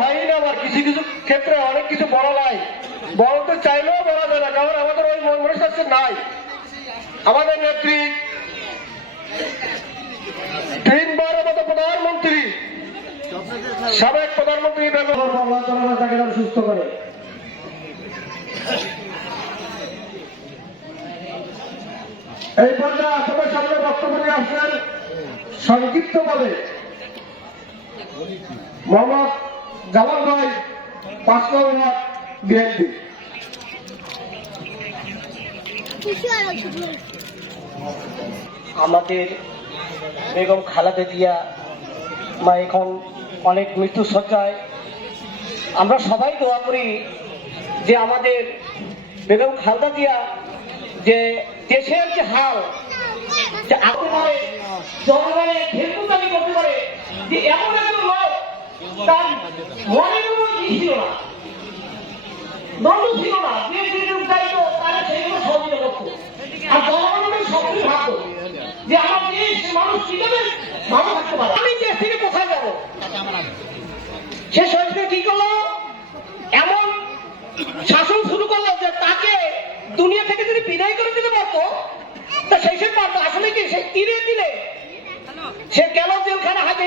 হয়ই না আবার কিছু কিছু ক্ষেত্রে অনেক কিছু বলা নাই। বলতে চাইলেও বলা যায় না, কারণ আমাদের ওই মন মানুষ নাই। আমাদের নেত্রী তিনবারের মতো প্রধানমন্ত্রী, সাবেক প্রধানমন্ত্রী তাকে সুস্থ করে। এই পর্যায়ে আসামের সামনে বক্তব্য নিয়ে আসলেন সংক্ষিপ্ত ভাবে মোহাম্মদ জামাল ভাই পাঁচ নম্বর বিএনপি আমাদের বেগম খালাদা দিয়া মা এখন অনেক মৃত্যু সজ্জায়। আমরা সবাই দোয়া করি যে আমাদের বেগম খালদা দিয়া যে দেশের যে হাল, যে আগুন পারে জনগণের ভেলকুতানি করতে পারে, যে এমন একজন লোক তার মনে কোনো ই ছিল না দ্বন্দ্ব ছিল না যে যেরকম দায়িত্ব তারা সেইগুলো সহযোগিতা করতো আর জনগণের সবচেয়ে ভাবতো যে আমার দেশ মানুষ কীভাবে ভালো থাকতে পারে আমি দেশ থেকে কোথায় যাব সে সরকার কি করল এমন শাসন শুরু করল যে তাকে দুনিয়া থেকে যদি বিদায় করে দিতে পারতো তা সেই সে পারতো আসলে কি সে তীরে দিলে সে গেল জেলখানা হাতে